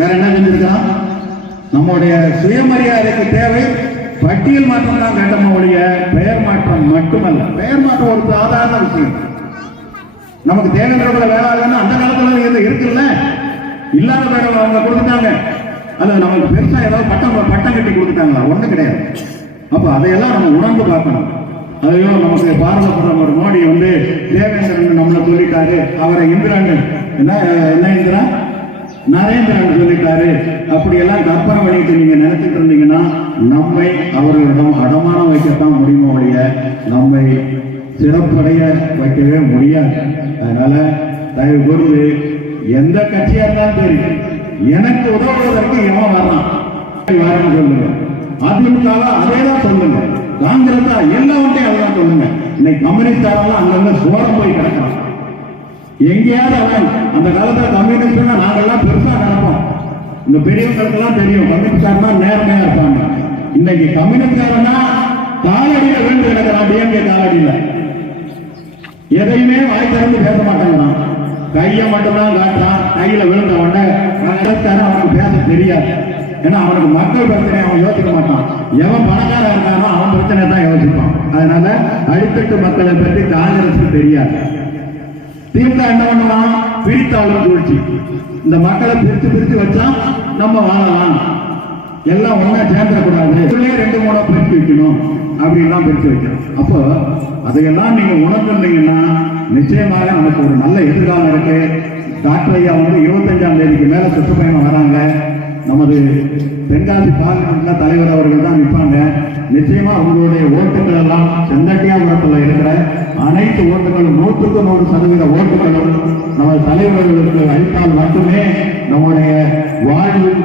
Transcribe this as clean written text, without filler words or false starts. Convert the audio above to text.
வேற என்ன செஞ்சிருக்கான்? நம்முடைய சுயமரியாதைக்கு தேவை பட்டியல் மாற்றம் தான் கேட்டோம் ஒழிய பெயர் மாற்றம் மட்டுமல்ல. பெயர் மாற்றம் ஒரு சாதாரண விஷயம். நமக்கு தேவேந்திர வேளாளர்னா அந்த காலத்துல இருக்குல்ல, இல்லாத பேர் அவங்க கொடுத்துட்டாங்க. அது நமக்கு பெருசா ஏதாவது பட்டம் கட்டி கொடுத்துட்டாங்களா? ஒண்ணும் கிடையாது. அப்ப அதையெல்லாம் நம்ம உணர்ந்து பார்க்கணும். அதையும் நமக்கு பாரத பிரதமர் மோடி வந்து தேவேந்திரன் நம்மளை சொல்லிட்டாரு, அவரை இந்திரான்னு என்ன இந்திரா நரேந்திரன் சொல்லிட்டாரு, அப்படியெல்லாம் கற்பனை பண்ணிட்டு நீங்க நினைச்சிட்டு இருந்தீங்கன்னா நம்மை அவர்களிடம் அடமானம் வைக்கத்தான் முடியுமோ ஒழிய நம்மை சிறப்படைய வைக்கவே முடியாது. அதனால தயவு கூர்ந்து எந்த கட்சியா இருந்தாலும் சரி, எனக்கு உதவுவதற்கு எவன் வரலாம் வரன்னு சொல்லுங்க. அதிமுகவா அதேதான் சொல்லுங்க, காங்கிரஸா எல்லாவற்றையும் அதான் சொல்லுங்க. இன்னைக்கு கம்யூனிஸ்டாரெல்லாம் அங்கங்க சோரம் போய் கிடக்கலாம். எங்கேயாவது அவன் அந்த காலத்துல கம்யூனிஸ்ட்னா நாங்கெல்லாம் பெருசா கிடப்போம். இந்த பெரியவங்களுக்கெல்லாம் தெரியும் கம்யூனிஸ்டார்னா நேர்மையா இருப்பாங்க. இன்னைக்கு கம்யூனிஸ்டாரனா காலடியில விழுந்து கிடக்கிறான். டிஎம்கே காலடியில எதையுமே வாய் திறந்து பேச மாட்டேங்கிறான், கையை மட்டும்தான் காட்டுறான். கையில விழுந்த உடனே அவனுக்கு பேச தெரியாது. ஏன்னா அவனுக்கு மக்கள் பிரச்சனை அவன் யோசிக்க மாட்டான். எவன் பணக்காரன் இருக்கானோ அவன் பிரச்சனை தான் யோசிப்பான். அதனால அடித்தட்டு மக்களை பற்றி காங்கிரஸுக்கு தெரியாது. திமுக என்ன பண்ணுவான்? பிரித்தாளும் சூழ்ச்சி. இந்த மக்களை பிரிச்சு வச்சா நம்ம வாழலாம், எல்லாம் ஒன்னா சேர்ந்துடக்கூடாது, 2-3 பிரிச்சு வைக்கணும் அப்படின்லாம் பிரிச்சு வைக்கணும். அப்போ அதையெல்லாம் நீங்க உணர்ந்துட்டீங்கன்னா நிச்சயமாக நமக்கு ஒரு நல்ல எதிர்காலம் இருக்கு. டாக்டர் ஐயா வந்து 25ஆம் தேதிக்கு மேல சுற்றுப்பயணம் வராங்க. நமது தென்காசி பார்லிமெண்ட்ல தலைவர் அவர்கள் தான் நிற்பாங்க. நிச்சயமா உங்களுடைய ஓட்டுகள் எல்லாம் செந்தட்டியாபுரத்தில் இருக்கிற அனைத்து ஓட்டுகளும் 100% ஓட்டுகளும் நமது தலைவர்களுக்கு அளித்தால் மட்டுமே நம்முடைய வாழ்வில்